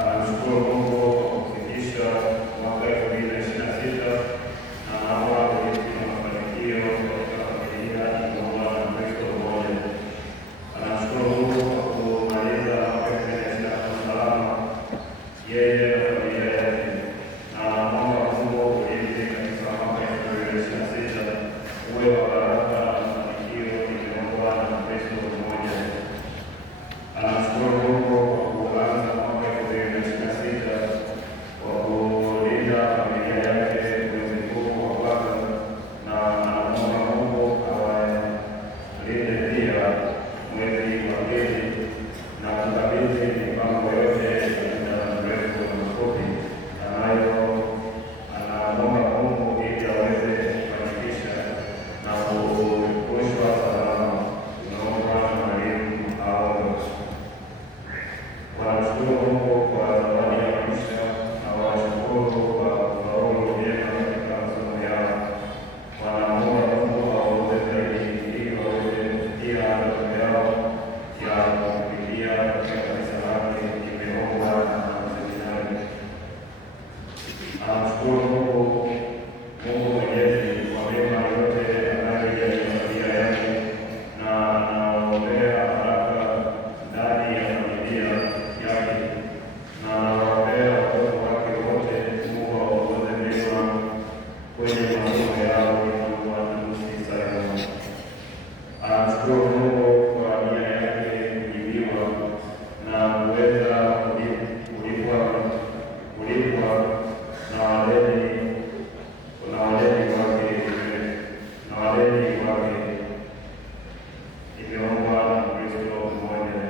Anamshukuru Mungu kwa kufikisha mwaka 2026 na anaomba kujitia mafanikio katika familia ikiwa na Kristo mmoja. Anamshukuru Mungu kwa kumaliza mwaka 2026 salama yeye na familia yake, na anaomba Mungu ulinzi katika mwaka 2026 uwe wa baraka na mafanikio ikiwa na Kristo mmoja. Anamshukuru Mungu kwa kuanza mwaka 2026 kwa kulinda familia yake mwezi huu wa kwanza, na anaomba Mungu awalinde pia mwezi wa pili na kukabidhi mipango yote ya muda mrefu na mfupi anaomba Mungu ili aweze kufanikisha na kuepushwa salama unaokuwa na mwalimu au wanashukuru Mungu kwa zawadi ya maisha na wanashukuru kwa kufaulu vyema katika masomo yao. Wanaomba Mungu awaongoze zaidi ili waweze kufikia ndoto yao ya kufikia katika kanisa lake limeombwa na seminari. Anamshukuru Mungu Mwenyezi kwa mema yote anayojalia familia yake, na anaombea baraka ndani ya familia yake, na anawaombea watoto wake wote Mungu awaongoze vyema kwenye masomo yao ikiwa na nusu salama. Anamshukuru Mungu kwa nia yake kujibiwa na kuweza kulipwa na walezi wake imeombwa na Kristo mmoja.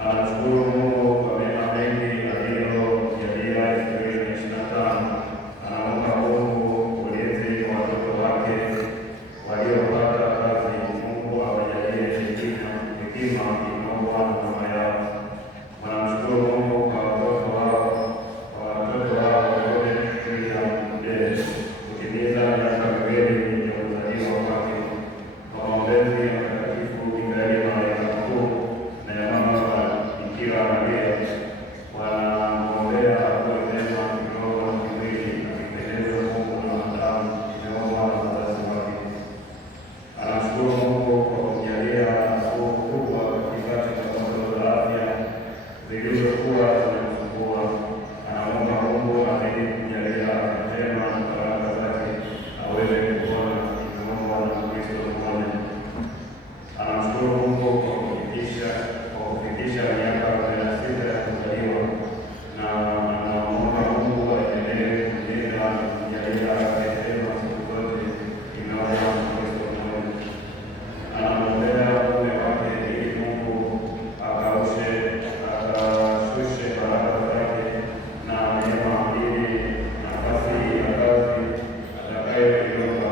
Anashukuru Mungu kwa mema mengi aliyojalia 2025. Anaomba Mungu ulinzi kwa watoto wake waliopata kazi. Mungu awajalie hekima imeombwa na mama yao. Wanamshukuru Mungu kwa watoto wao wote kila mbele kutimiza miaka 2 ya kuzaliwa kwake. Kwa maombezi ya Mtakatifu Mikaeli Malaika Mkuu na ya Mama Bikira Maria, wanamwombea akuwe mema kiroho na kimwili, akipendeza Mungu na wanadamu, imeombwa na wazazi wake. Anamshukuru Mungu kwa kumjalia nafuu kubwa katika changamoto za afya zilizokuwa zinamsumbua. Anaomba Mungu azidi kumjalia afya njema na baraka zake aweze kupona, imeombwa na Kristo mmoja. Anamshukuru Mungu kwa kufikisha miaka 46 ya kuzaliwa, na anaomba Mungu aendelee kumlinda na kumjalia afya njema siku zote, imeombwa na Kristo mmoja. Anamwombea mume wake ili Mungu akashushe baraka zake na neema ili nafasi ya kazi atakayoiomba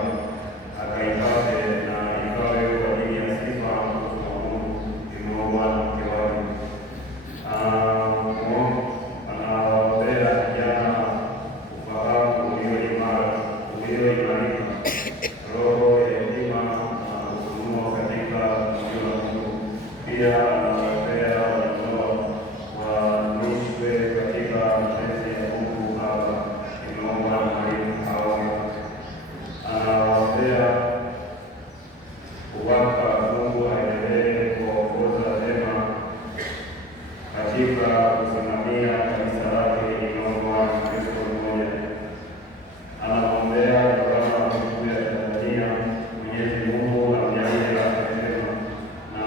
akaipate na ikawe kwa ajili ya sifa na utukufu wa Mungu, imeombwa na mke wake. Anawaombea vijana ufahamu ulioimarika, roho ya hekima na ufunuo katika kumjua Mungu. Pia anawaombea wanandoa wadumishe katika mapenzi ya Mungu Baba, imeombwa na mwalimu hao. Anawaombea kuwapa Mungu aendelee kuwaongoza vyema katika kusimamia kanisa lake, imeombwa na Kristo mmoja. Anawaombea gavana wa Jamhuri ya Tanzania, Mwenyezi Mungu amjalie afya njema na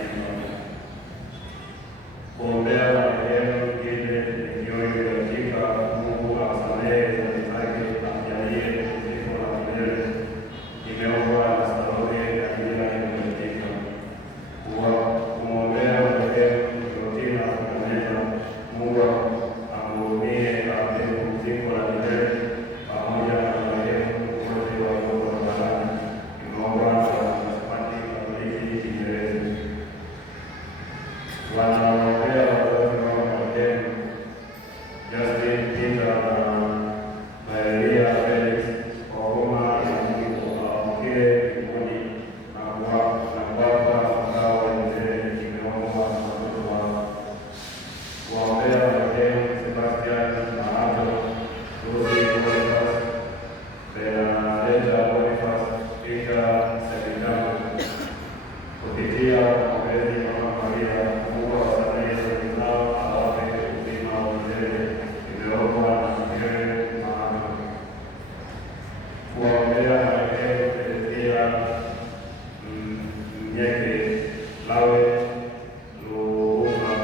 yatima. Kuombea marehemu Gilbert Kioi katika Mungu awasamehe dhambi zake, amjalie pumziko la milele. Imeombwa na Salome Kabila Mtakatifu. Kumwombea marehemu Dorothy Kakamega, Mungu amhurumie, ampe pumziko la milele pamoja na marehemu wote walioko barani. Imeombwa na Askofu Katoliki Kiingereza. Wanaombea wazazi wao marehemu Justin Peter na Maria Felix kwa huruma ya Mungu awapokee mbinguni na kuwapa makao ya milele. Imeombwa na watoto wao. Kuwaombea marehemu Sebastian Mahato, Lucy Boniface, Bernadetta Boniface, Peter Sebitano. Kupitia maombezi ya Mama Maria, Mungu awasamehe dhambi zao, awape uzima wa milele. Imeombwa na Mkewe Mahato. Kuwaombea marehemu Teresia Mnyeke, Lawe Luhuma,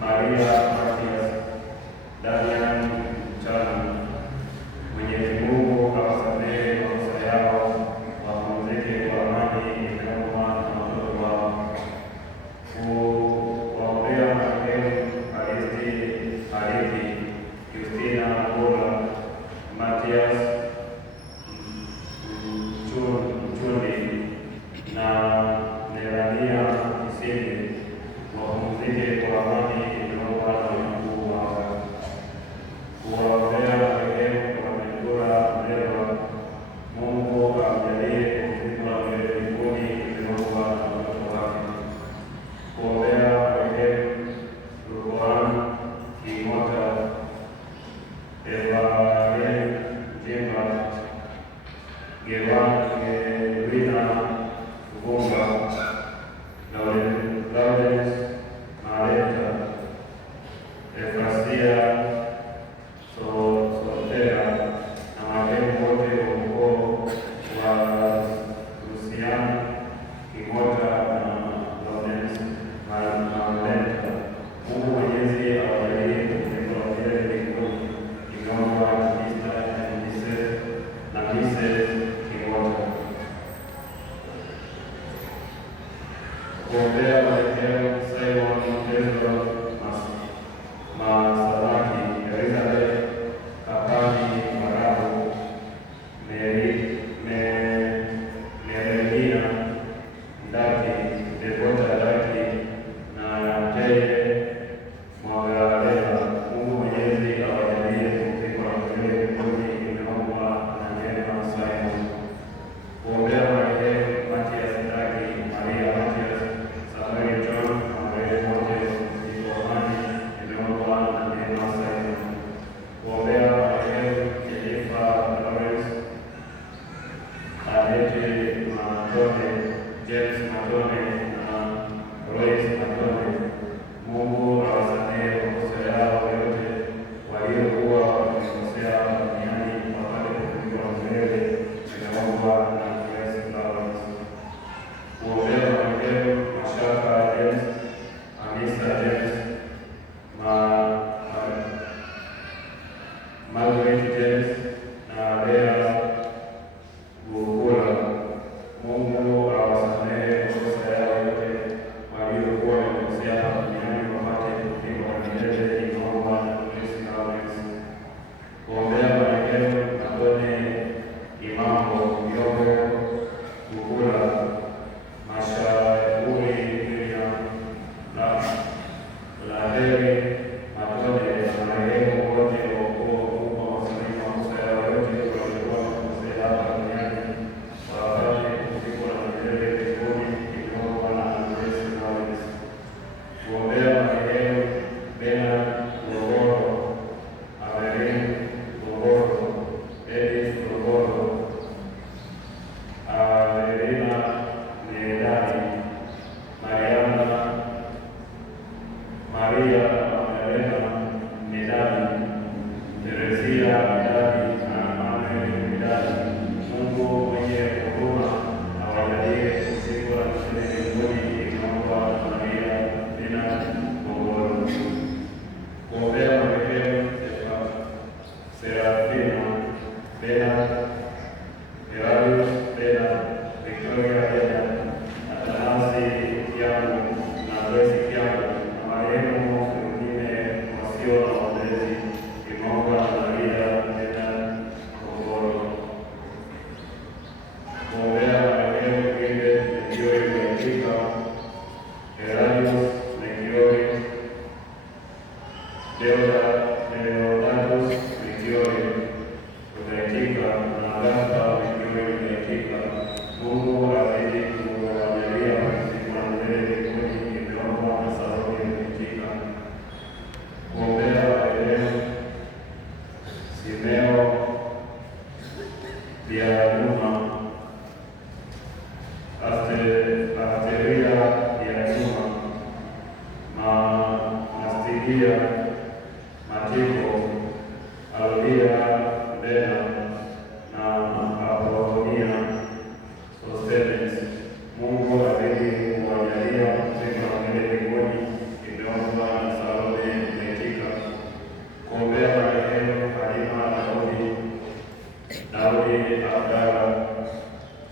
Maria Matias, Damian Mchana. Mwenyezi Mungu awasamehe makosa yao, wapumzike kwa amani. Imeombwa na watoto wao. Kuwaombea marehemu Harithi Justina Mbola, Matias Mchundi na Nerania Kisini, wapumzike kwa amani. Imeombwa na Mungu wao. Kuwaombea marehemu Wanaigura Mlelwa, Mungu amjalie pumziko la milele mbinguni. Imeombwa na watoto wake. Kuombea marehemu Rukoan Kimota, Evarien Jimba, Gewina Gumba, Laurence Maleta, Efrasia Sotera na marehemu wote wa ukoo wa Lucian Kimota na Laurence Maleta. Mungu Mwenyezi awajalie pumziko la milele mbinguni. Imeombwa na Mrs. Kimota. Kuombea marehemu Simon Pedro Masamaki, Elizabeth Kapani Marabu, Merelina Ndaki, Devota Ndaki na Teye Mwagaleba. Mungu Mwenyezi awajalie pumziko la milele mbinguni. Imeombwa na Neema Simon. Kuombea marehemu Matias Ndaki, Maria Matias, Samuel John na marehemu wote pumziko la amani. Imeombwa na Neema Simon. Kuombea marehemu Jennifer Lawrence, Anete Matone, James Matone na Royce Matone. Mungu awasamehe makosa yao yote waliokuwa wamekosea duniani, wapate pumziko la milele. Imeombwa na Grace Lawrence. Kuombea marehemu Mashaka James, Anissa James, Margaret James na Lea Gugula. Mungu awasamehe makosa Ludia Matiko, Alodia Bena na Apolonia Sostenes. Mungu azidi kuwajalia mzima wa milele mbinguni. Imeombwa na Salome Metika. Kuombea marehemu Halima Daudi Abdala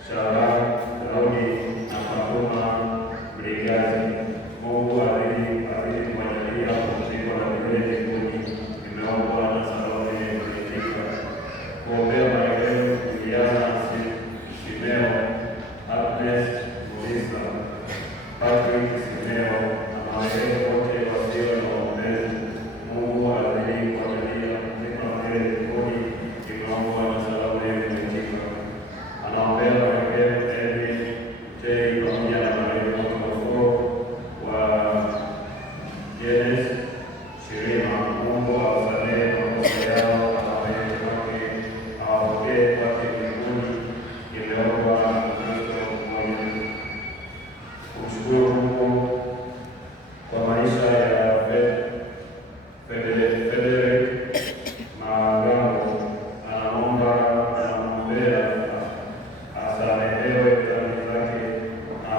Shara Daudi na Fatuma Brigazi. Mungu azidi kuwajalia mzima wa milele mbinguni. Imeombwa na Salome Metika. Kuombea marehemu Juliana Simeo, Agnes Mulisa, Patrick Simeo na marehemu wote wasio na waombezi. Mungu azidi kuwajalia mzima wa milele mbinguni. Imeombwa na Salome Metika. Anaombea marehemu Eli Jay pamoja na marehemu Kofo wa Jenes Shirima. Mungu awasamehe makosa yao na awapokee kwake mbinguni. Imeombwa na Kristo mmoja. Kumshukuru Mungu kwa maisha ya Frederick Magambo. Anamwombea asamehewe dhambi zake na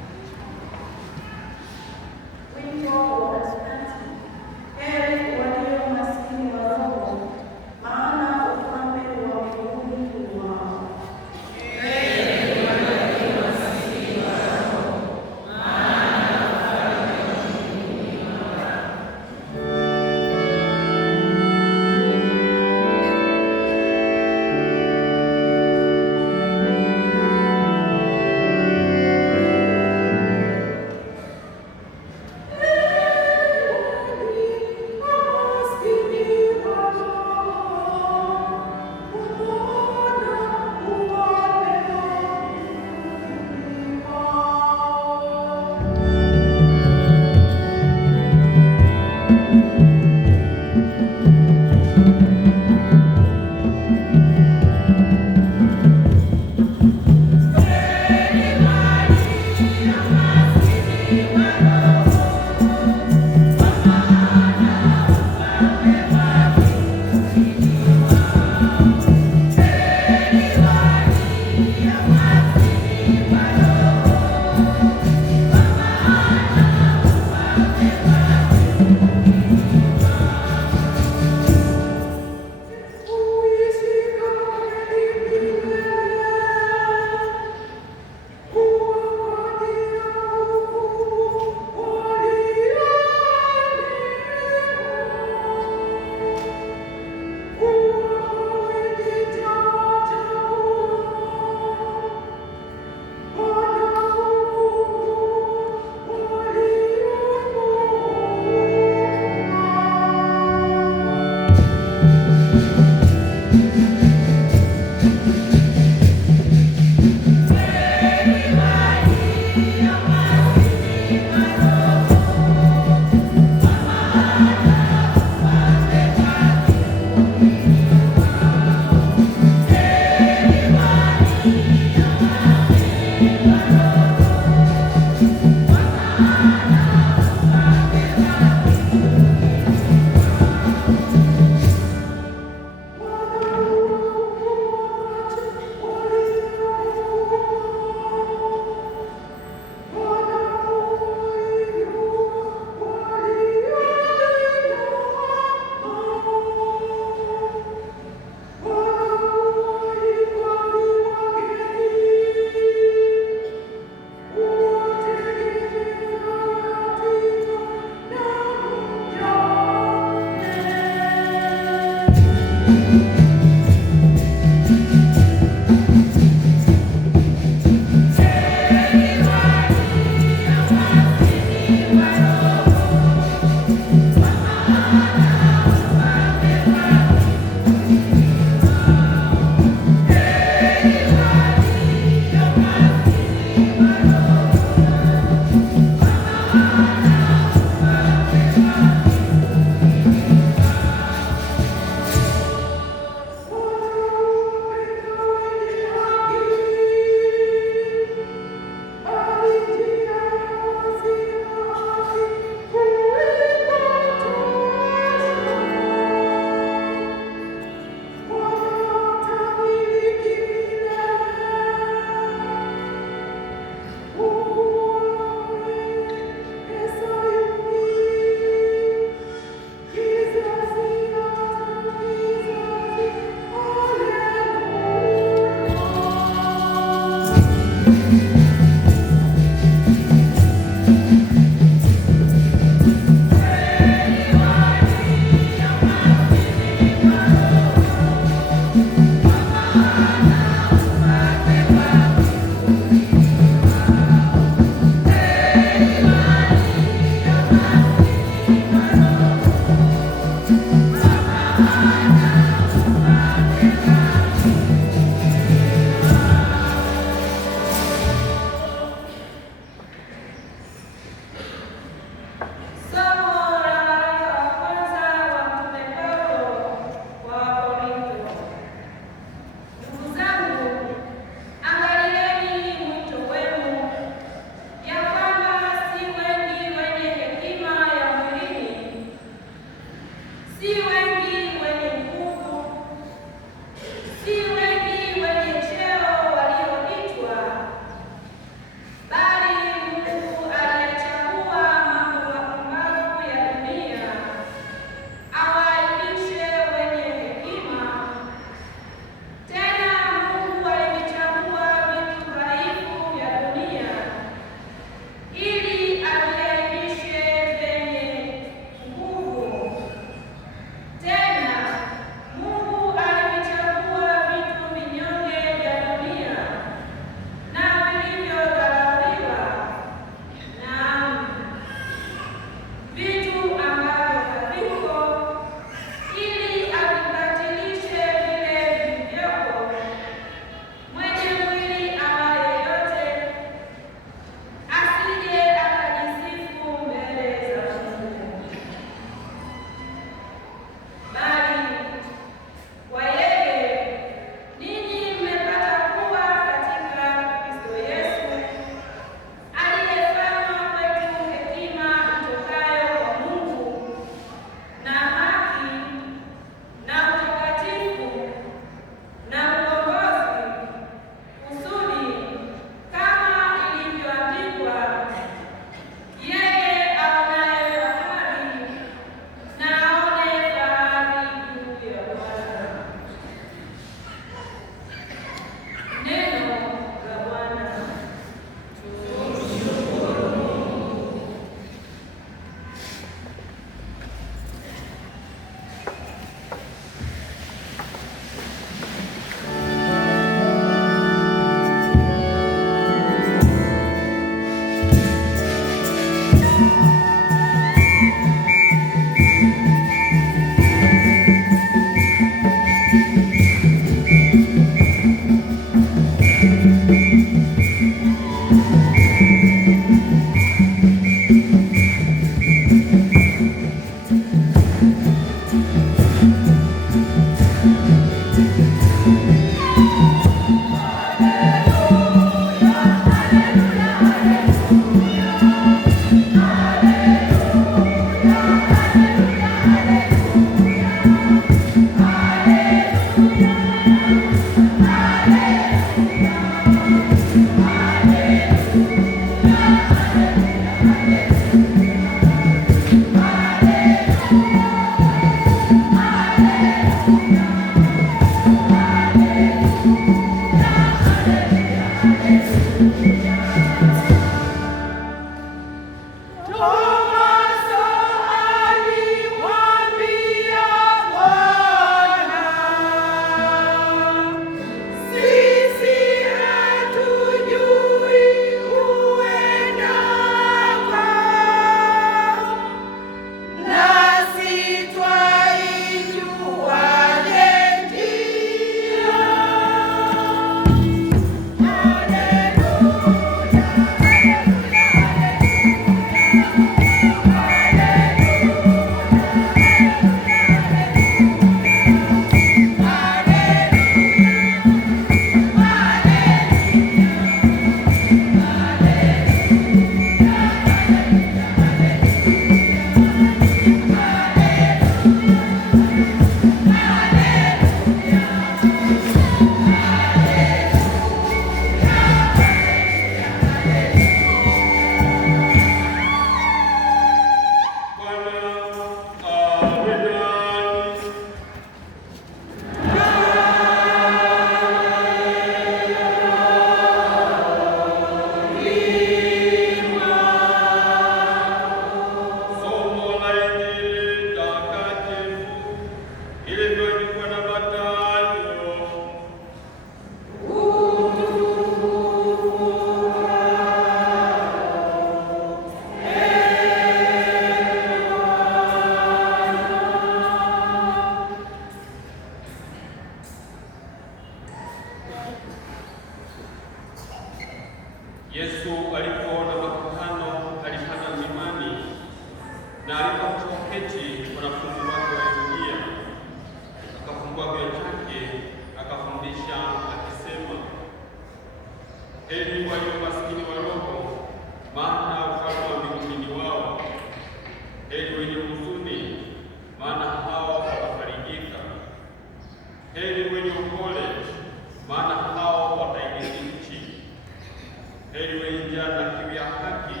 njaa na kiu ya haki,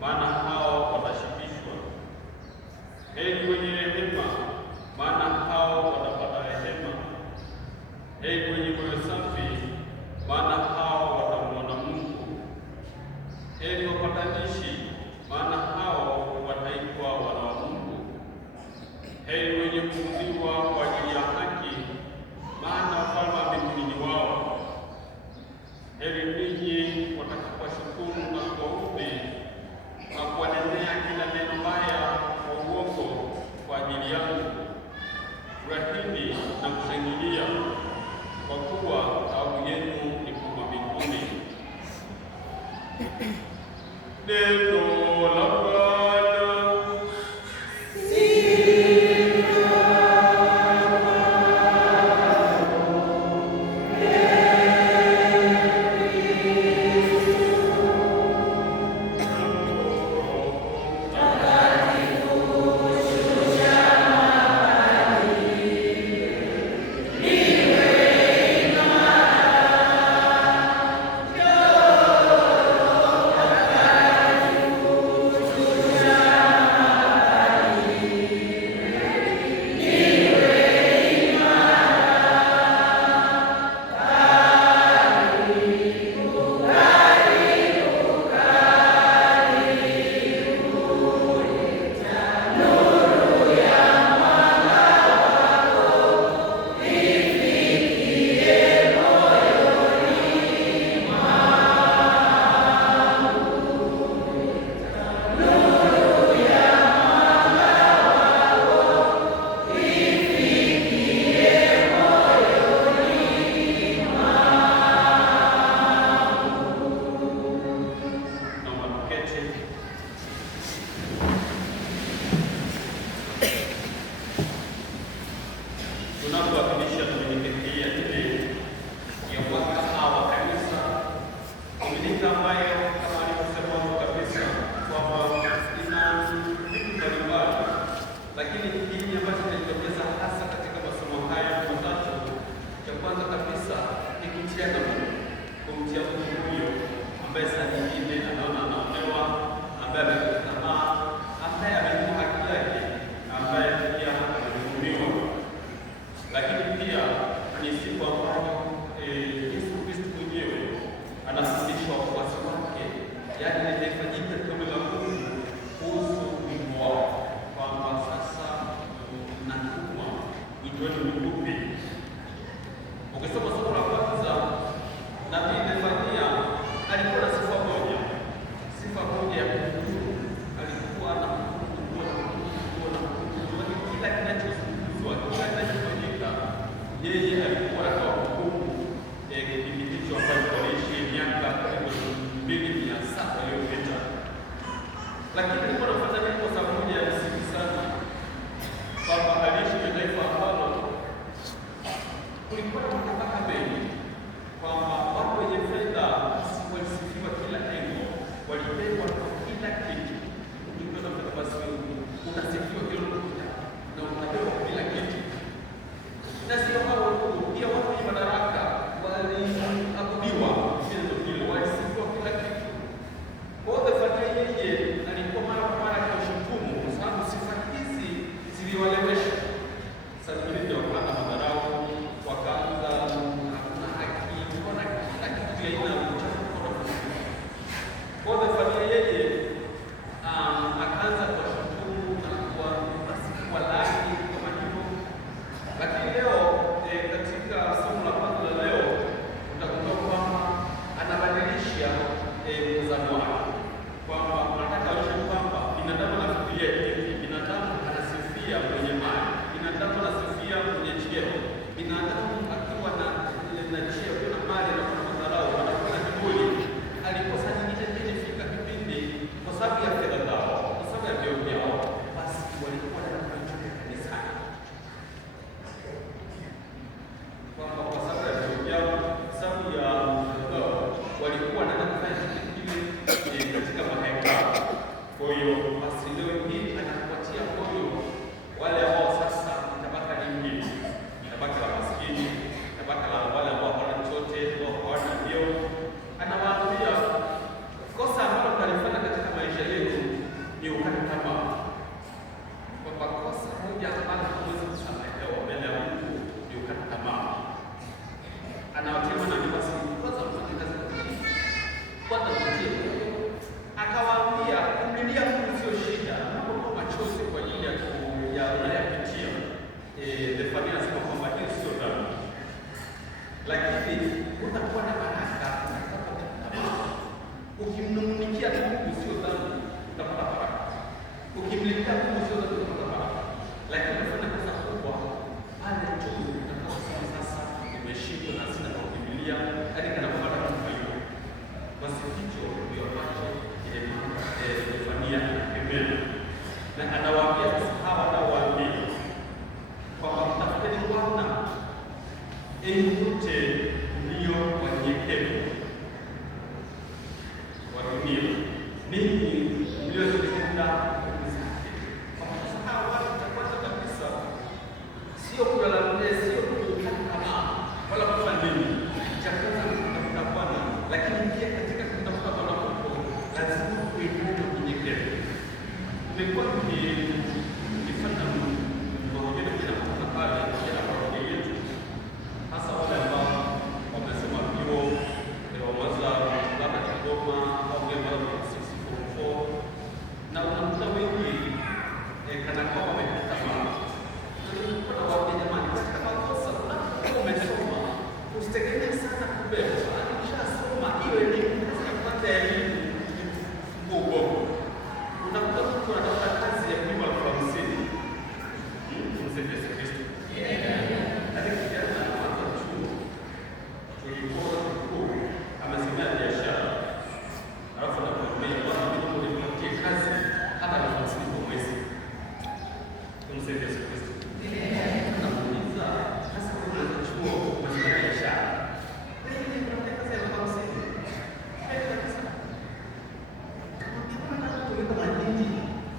maana hao watashibishwa. Heri wenye rehema, maana hao watapata rehema. Heri wenye moyo safi, maana hao watamwona Mungu. Heri wapatanishi, maana hao wataitwa wana wa Mungu. Heri wenye kuudhiwa kwa ajili ya haki, maana ufalme wa mbinguni ni wao. Heri ninyi watakapowashukuru na kuwaudhi na kuwanenea kila neno baya kwa uongo kwa ajili yangu. Furahini na kushangilia, kwa kuwa thawabu yenu ni kubwa mbinguni. Neno la Bwana. Tunapoadhimisha Dominika hii ya nne ya mwaka A wa Kanisa, Dominika ambayo kama alivyosema mwanzo kabisa kwamba ina vitu mbalimbali, lakini hii ambacho kinajitokeza hasa katika masomo haya matatu, cha kwanza kabisa ni kumtia Mungu, kumtia Mungu huyo ambaye saa nyingine anaona anaonewa, ambaye amekata tamaa, ambaye amekuwa haki yake, ambaye pia amedhulumiwa. Lakini pia ni siku ambayo Yesu Kristo mwenyewe anafundisha wafuasi wake, yaani linafanyika tendo la Mungu kuhusu wito wao, kwamba sasa natumwa, wito wenu ni upi? Ukisoma somo la kwanza, nabii Nehemia alikuwa na sifa moja ya kushukuru. Alikuwa na kila kinachozungumzwa, kila kinachofanyika, yeye alikuwa anatoa hukumu. Kipindi hicho ambacho aliishi miaka karibu 2700 iliyopita, lakini alikuwa anafanya nini? Kwa sababu moja ya msingi sana, kwamba aliishi kwenye taifa ambalo kulikuwa na matabaka mengi, kwamba watu wenye fedha walisifiwa kila eneo, walipewa kila kitu. Ukiwa na fedha basi unasifiwa kila unakuta na unapewa kila kitu. Na sio hao tu, pia watu wenye madaraka waliabudiwa vile, walisifiwa kila kitu. Kwa hiyo familia yeye alikuwa mara kwa mara akishutumu, kwa sababu sifa hizi ziliwalewesha. Sasa ndio wakana madharau, wakaanza hakuna haki, kuna kila kitu ya aina uchafu kwa familia. Kwa hiyo familia yeye akaanza kuwashutumu na kuwa laani kama hivyo. Lakini leo katika somo la kwanza la leo utakuta kwamba anabadilisha mtazamo wake, kwamba anataka aonyeshe kwamba binadamu anafikiria hivi, binadamu anasifia mwenye mali, binadamu anasifia mwenye cheo, binadamu akiwa na cheo na mali na madharau, anakuwa na kiburi. Alikosa nyingine ilifika ukimletea Mungu sio dhambi utapata baraka. Ukimletea Mungu sio dhambi utapata baraka. Lakini unafanya kosa kubwa pale tu utakaposema sasa nimeshindwa na sina pa kukimbilia hadi kana kupata kitu hicho. Basi hicho ndio ambacho Zefania anakemea. Na anawaambia sasa hawa anawaambia kwamba mtafuteni Bwana enyi wote mlio wanyenyekevu wa dunia, ninyi mliozipenda kazi zake. Kwa sasa hawa watu cha kwanza kabisa sio kulalamika, sio kukata tamaa wala kufanya nini. Cha kwanza ni kutafuta Bwana, lakini pia katika kutafuta Bwana huko lazima kuingia unyenyekevu. Nimekuwa nikifanya mahojiano kila mara pale kila parokia yetu, hasa wale ambao wamesoma vyuo waweza labda Kigoma au Gemara 644 na unakuta wengi kana kwamba wamekata tamaa. Kuna watu jamani, katika makosa unapokuwa umesoma usitegemee sana kubeba. Ukishasoma hiyo elimu kazi ya kwanza ya elimu mbogo, unakuta mtu anatafuta kazi ya kulima elfu hamsini. Tumsifu Yesu Kristo. Lakini kijana anaanza chuo tulikuwa kikuu amesomea biashara, alafu anakuambia bwana, mimi nipatie kazi hata elfu hamsini kwa mwezi. Tumsifu Yesu Kristo. Namuuliza sasa, unaanza chuo umesomea biashara, wewe unapata kazi ya elfu hamsini? Kabisa. Kama nataka kulipa madeni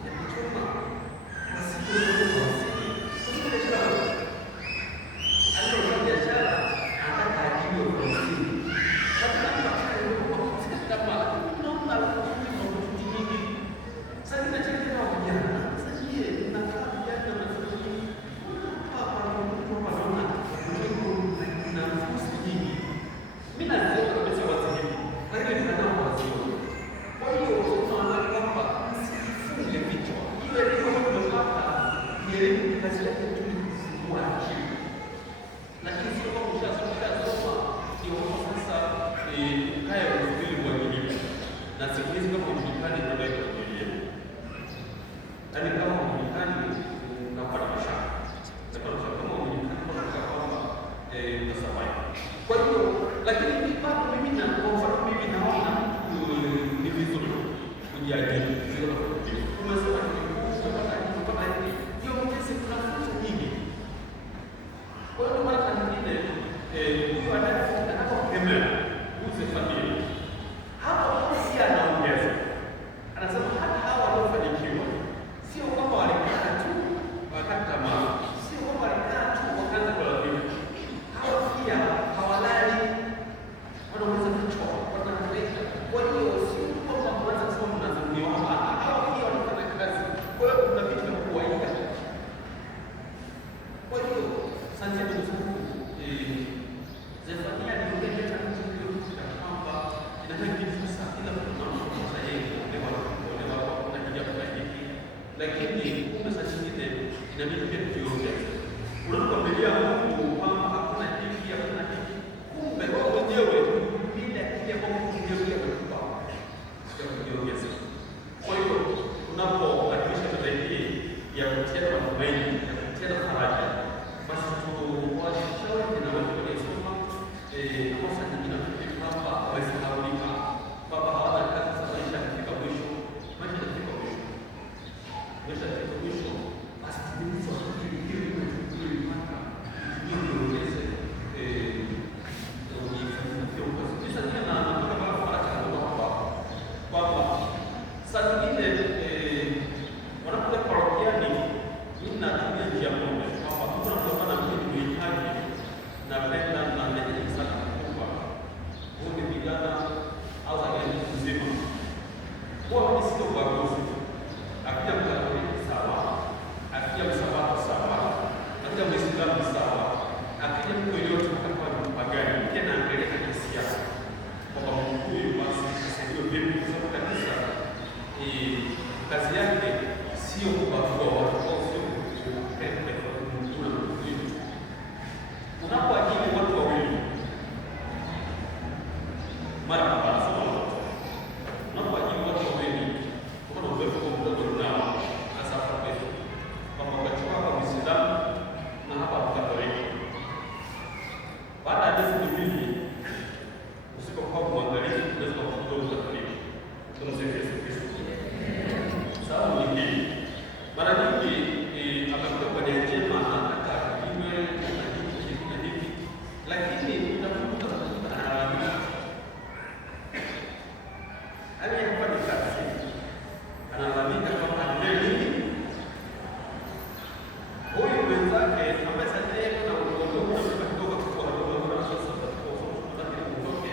ya kuchoma na siku hiyo mara kwa mara, sio watoto. Unapowajibu watu hafanyi kazi, analalamika kwamba nini. Huyu mwenzake ambaye sasa yeye kuna ugonjwa unafika kidogo kwa hatua na sasa kwa sababu kutoke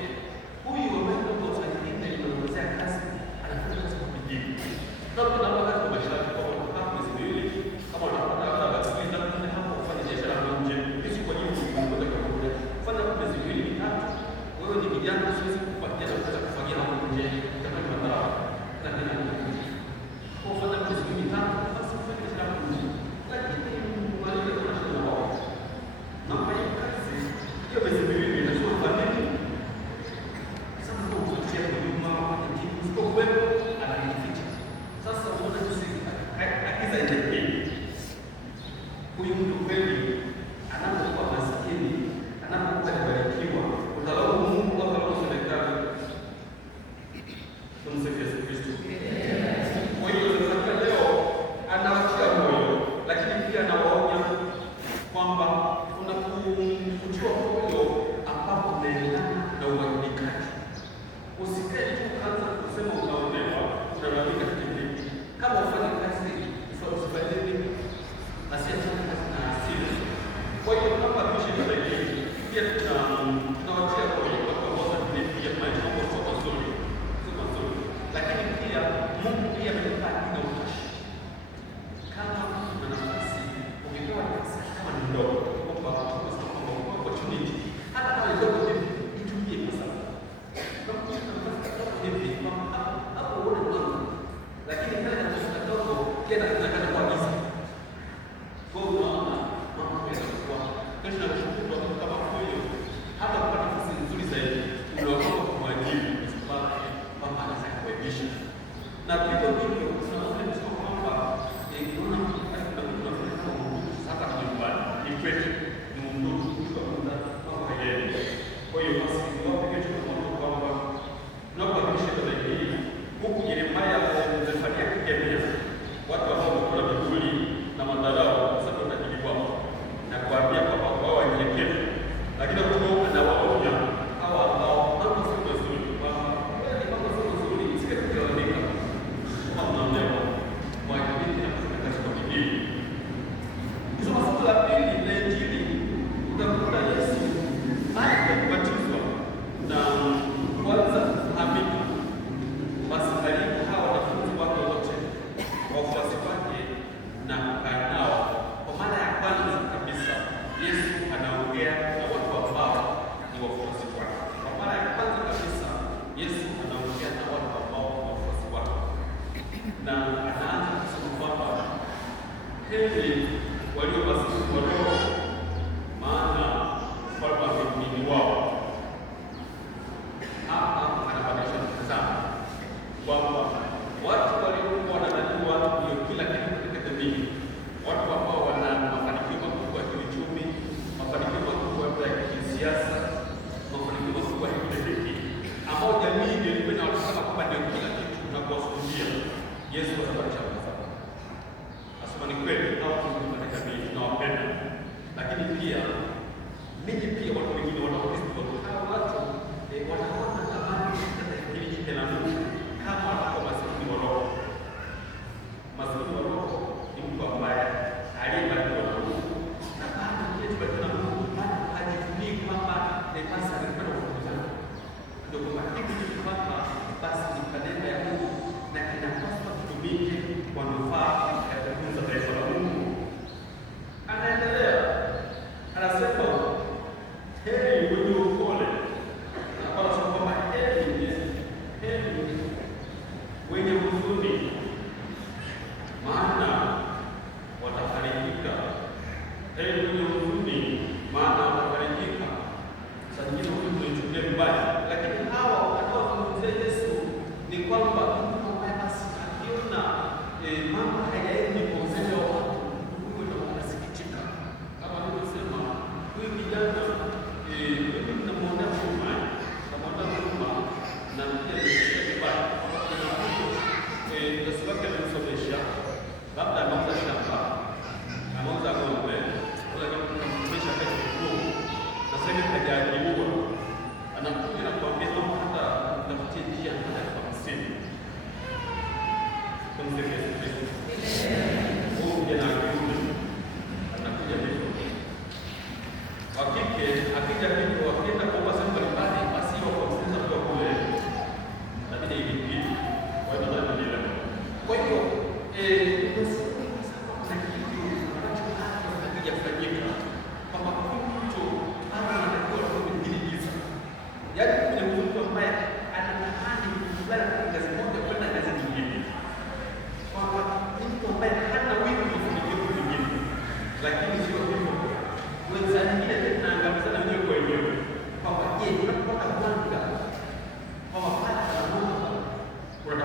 huyu ambaye ndio usajili ndio anaongezea kazi, anafanya kazi kwa bidii. Na kuna wakati wa masharti kwa kama mwezi miwili kama unapata labda basi na hapo kufanya biashara nje, hizi kwa nini unakwenda kwa muda fanya mwezi miwili mitatu, wewe ni kijana siwezi kupatia na kuweza kufanyia hapo nje kama ni madhara na tena kwa kufanya mwezi miwili mitatu basi kufanya biashara nje, lakini wale wanasema na kwa hiyo kazi hiyo mwezi miwili inasema kwa nini sasa kwa kufikia kwa nyuma kwa kitu sio wewe anajificha. Sasa unaona jinsi akiza ile huyu mtu kweli anapokuwa maskini, anapokuwa kubarikiwa, utalaumu Mungu au utalaumu serikali? Tumsifu Yesu Kristo. Kwa hiyo sasa leo anawatia moyo, lakini pia anawaonya kwamba unapokutiwa moyo ambapo unaendana na uwajibikaji. Usikae tu kwanza kusema unaonewa, unalalamika kivipi? Kama ufanye kazi usifanye nini? Asiyefanya kazi na asili. Kwa hiyo kama tuishi zaidi, pia tunawatia moyo watu ambao pia maisha yao sio mazuri, lakini pia Mungu pia amenipa akili na utashi. Kama una nafasi, ukipewa nafasi kama ni ndogo, kwamba opportunity, hata kama ni ndogo hivi, itumie kwa sababu hapo uone mwanzo, lakini kile kinachotoka kienda kinakata kwa giza. Kwa hiyo unaona mambo yanakuwa kesho na kushukuru kama huyo, hata kupata nafasi nzuri zaidi unaogopa kumwajiri kwa sababu kwamba anaweza kuibisha. Na vivyo hivyo tunaweza kusema kwamba unaona tunafanya kama Mungu hapa nyumbani ni kwetu, ni Mungu kwa muda mambo hayaendi. Kwa hiyo basi wapi kesho tunaona kwamba tunapoadhimisha ibada hii huku Yeremia alifanyia kikemea watu ambao wamekula viburi na madharau sasa watajibu na kuambia kwamba wao wanyenyekevu, lakini huko anawaonya hawa ambao mambo sio mazuri, kwamba wewe mambo sio mazuri, sikaelewa kama mnaelewa mwajibika na kufanya kazi kwa bidii. Kusoma somo la pili la Injili utakuta Yesu alipobatizwa na kwanza kuhamika, basi karibu hawa wanafunzi wake wote wafuasi wake na kukaa nao. Kwa mara ya kwanza kabisa Yesu anaongea na watu ambao ni wafuasi wake. Kwa mara ya kwanza kabisa Yesu anaongea na watu ambao ni wafuasi wake, na anaanza kusema kwamba heri walio maskini wa roho, maana ufalme wa mbinguni ni wao. Hapa anabadilisha mtazamo kwamba watu waliokuwa wanadhaniwa ndio kila kitu katika jamii, watu ambao wana mafanikio makubwa ya kiuchumi, mafanikio makubwa ya kisiasa, mafanikio makubwa ya kipolitiki, ambao jamii ndio ilikuwa inawatazama kwamba ndio kila kitu na kuwasujudia. Yesu anabadilisha mtazamo, asema ni kweli hao katika jamii tunawapenda, lakini pia ninyi pia watu wengine wanaokristo hao watu wanaona thamani katika hili jipya la Mungu kama watakuwa maskini wa roho. Maskini wa roho ni mtu ambaye aliyebarikiwa na Mungu, na baada ya kubarikiwa na Mungu bado hajivunii kwamba basi amepata ufunguzi. Ndio kwamba hiki ni kwamba basi ni kanisa ya Mungu na kinapaswa kutumike kwa manufaa ya kutunza taifa la Mungu. Anaendelea anasema heri wenye upole, na anasema kwamba heri wenye huzuni, maana watafarijika. Heri wenye huzuni, maana watafarijika. Sasa nyingine huyu tunaichukulia vibaya, lakini hawa wanaozungumzia Yesu ni kwamba mtu ambaye basi akiona mambo hayaendi kwa uzembe wa watu, huyu ndio anasikitika. Kama nilivyosema, huyu kijana mimi ninamwonea huruma, na pia nisikia vibaya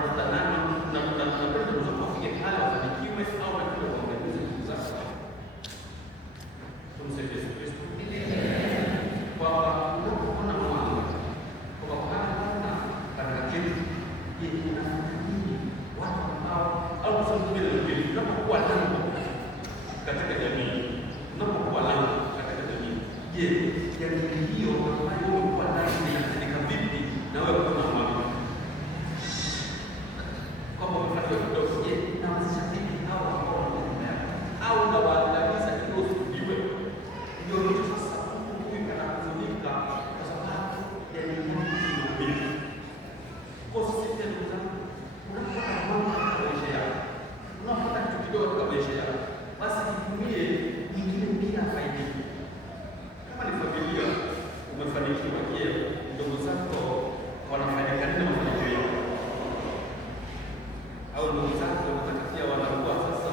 unatafuta nani na ndugu zako wafike pale wafanikiwe au wafike waongeze ndugu zako. Tumsifu Yesu Kristo. Kwamba unapoona mwanga, kwamba kuna katika kitu inafanya nini watu ambao au kusema vile unapokuwa lango katika jamii, unapokuwa lango katika jamii, je, jamii hiyo ambayo umekuwa ndani inatumika vipi na wewe kama mwanga? Kwamba umefanya kidogo, je, inaanzisha vipi hao ambao wanaenda au na waandamiza kidogo iwe ndio mtu sasa huyu anakuzunika kwa sababu ya nini hiyo. Kwa sisi ndugu zangu, unapata mambo katika maisha yako, unapata kitu kidogo katika maisha yako, basi jitumie nyingine pia faidike. Kama ni familia umefanikiwa, je, ndugu zako wanafaidika nini na mafanikio yako? Au ndugu zako wanatakia wanakuwa sasa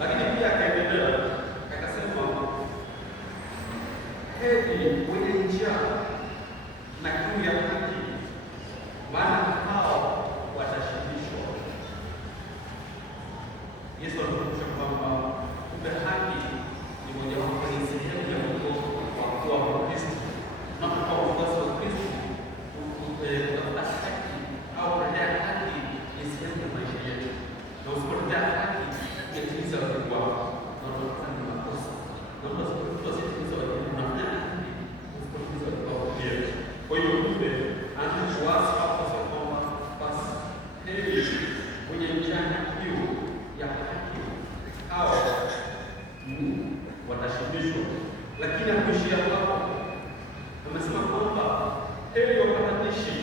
lakini pia akaendelea akasema, heri wenye njaa na kiu ya haki, maana hao watashibishwa. Yesu alikumbusha kwamba kumbe haki ni mojawapo ni sehemu ya mwongozo wa kuwa Mkristo. Unapokuwa mfuasi wa Kristo, kutafuta haki au kutendea haki ni sehemu ya maisha yetu, na usipotendea haki yatimiza wajibu wako na unafanya makosa na usipotimiza wajibu unafanya haki, usipotimiza wajibu wako pia. Kwa hiyo kumbe anachowaza hapo sasa kwamba basi heri wenye njaa na kiu ya haki, hao watashibishwa. Lakini hakuishia hapo, amesema kwamba heri wapatanishi,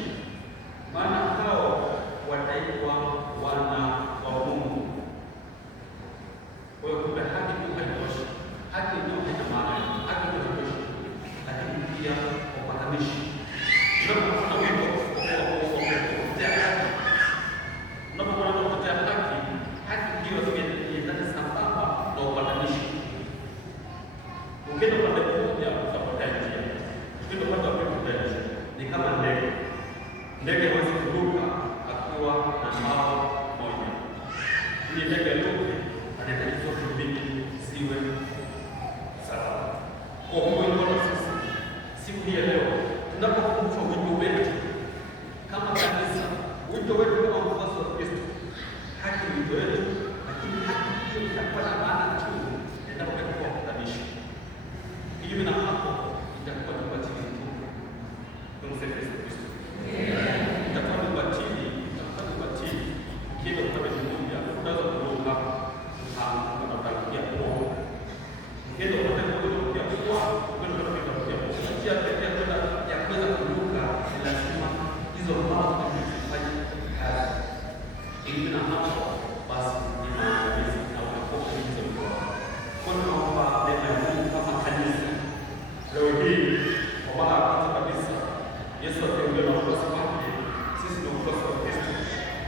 maana hao wataitwa wana wa Mungu. Kwa hiyo kumbe haki ndio haitoshi, haki ndio haina maana, haki ndio haitoshi, lakini pia wapatanishi. Unapokuwa wito kutetea haki, unapokuwa kutetea haki, haki ndio iendane sambamba na upatanishi. Ukienda upande mmoja utapotea njia, ukienda upande wa pili utapotea njia. Ni kama ndege. Ndege hawezi kuruka akiwa na mbawa moja. Ili ndege aruke, anahitaji zote mbili ziwe sawa. Kwa hiyo ndio sisi siku hii ya leo tunapokumbuka wito wetu kama kanisa, wito wetu kama wafuasi wa Kristo, haki ni wito wetu, lakini haki hiyo itakuwa na maana tu inapokuwa kupatanisha. Kinyume na hapo itakuwa ni batili tu. Tumsifu Yesu Kristo. Itakuwa ni batili, itakuwa ni batili. Kienda kwa Biblia, unaweza kuona hapa tunapatia kwa. Kienda kwa Biblia kwa, unaweza kupatia kwa. Njia pekee ya kuweza kuruka lazima hizo mambo zifanye kazi. Kinyume na hapo basi ni maangamizi na unakosa hizo kwa. Kwa naomba neno la Mungu kama kanisa leo hii kwa mara ya kwanza kabisa Yesu akiongea na wafuasi wake, sisi ni wafuasi wa Kristo.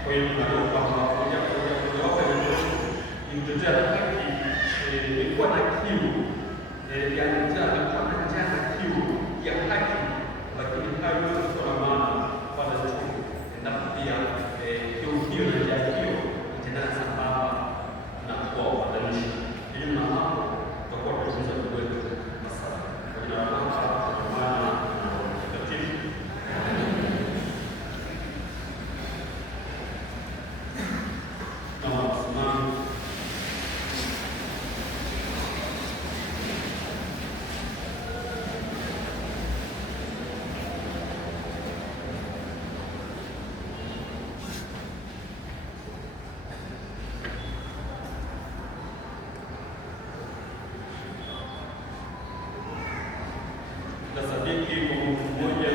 Kwa hiyo tunajua kwamba moja ni kutetea haki, ilikuwa na kiu ya njaa, ilikuwa na njaa na kiu ya haki, lakini hayo yote kwa maana pale tu endapo pia kiu hiyo na njaa hiyo itaendana sambamba na kuwa upatanishi. Ili na hapo tutakuwa tunaweza kuweka masaa kwa jina la Baba na Mwana na Roho Mtakatifu. Nasadiki kwa Mungu mmoja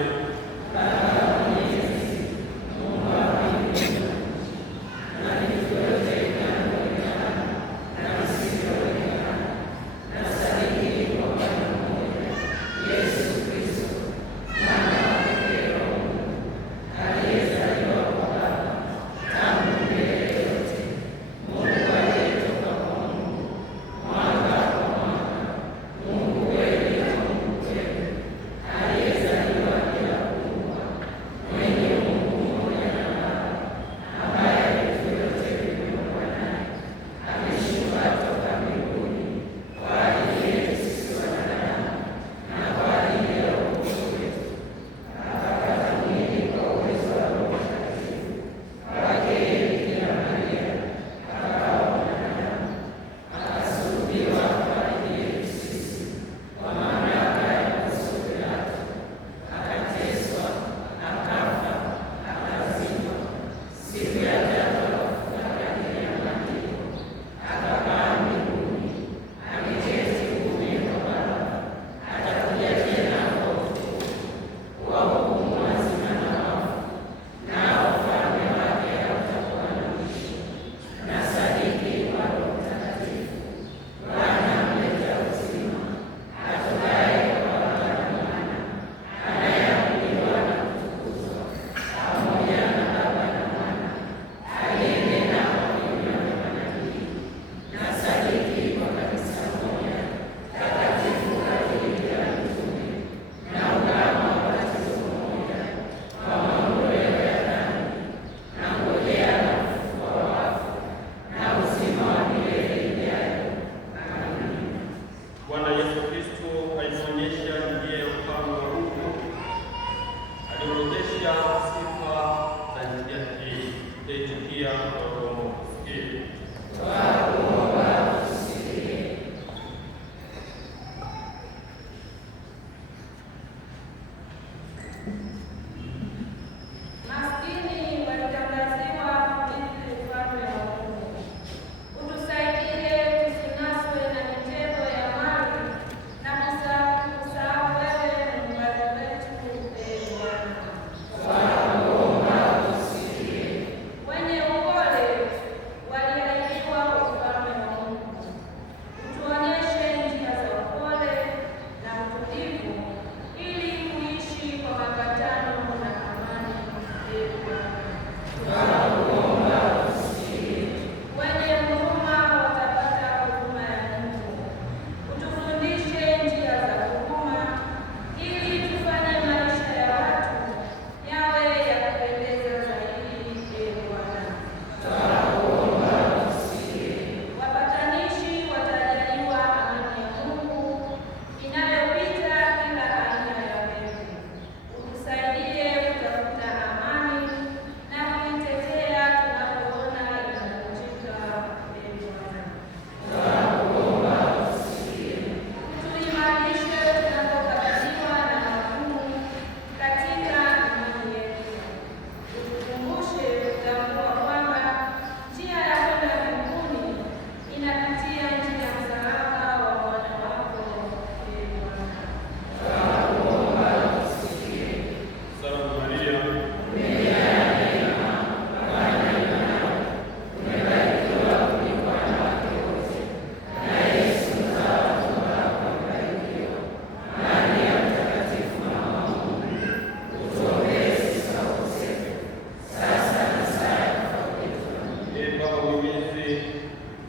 kuonyesha sifa za njia hii. Itaitikia kwa kusikia.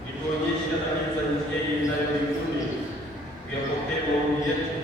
Nituonyeshe dalili za njia hii inayo mbinguni, vyapokee maombi yetu